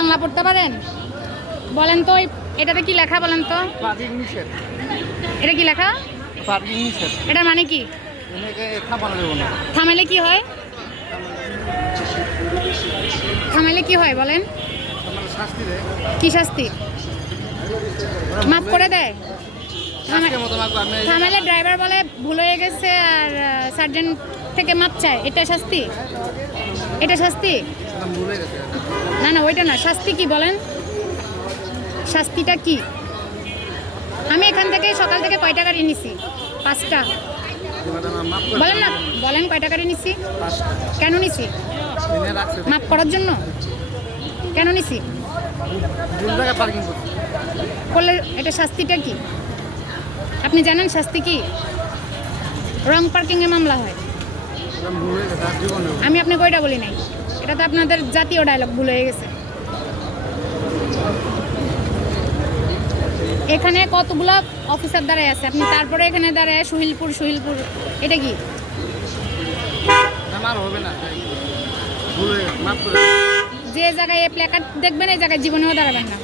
বাংলা পড়তে পারেন? বলেন তো এটাতে কি লেখা বলেন তো? পার্কিং নিষেধ। এটা কি লেখা? পার্কিং নিষেধ। এটার মানে কি? এনেকে থামানো যাবে না। থামাইলে কি হয়? থামাইলে কি হয় বলেন? আমার শাস্তি দেয়। কি শাস্তি? মাফ করে দেয়? আজকের মতো মাগবো আমি। থামাইলে ড্রাইভার বলে ভুল হয়ে গেছে আর সার্জেন্ট থেকে মাপ চায়, এটা শাস্তি? এটা শাস্তি? ভুলে গেছে। না না ওইটা না, শাস্তি কি বলেন? শাস্তিটা কি? আমি এখান থেকে সকাল থেকে কয়টা গাড়ি নিছি? 5টা। মাফ করে বলেন না, বলেন কয়টা গাড়ি নিছি? কেন নিছি? এনে রাখছে। মাপ করার জন্য? কেন নিছি? ভুল জায়গায় পার্কিং করছে। করলে এটা শাস্তিটা কি আপনি জানেন? শাস্তি কি? রং পার্কিংয়ে মামলা হয়। ভুল হয়ে গেছে আর জীবনে। আমি আপনাকে ওইটা বলি নাই, এটা তো আপনাদের জাতীয় ডায়লগ, ভুল হয়ে গেছে। এখানে কতগুলা অফিসার দাঁড়ায় আছে, আপনি তারপরে এখানে দাঁড়ায় সুহিলপুর এটা কি? আমার হবে না। ভুল হয়ে গেছে, মাফ করে। যে জায়গায় প্ল্যাকার্ড দেখবেন এই জায়গায় জীবনেও দাঁড়াবেন না।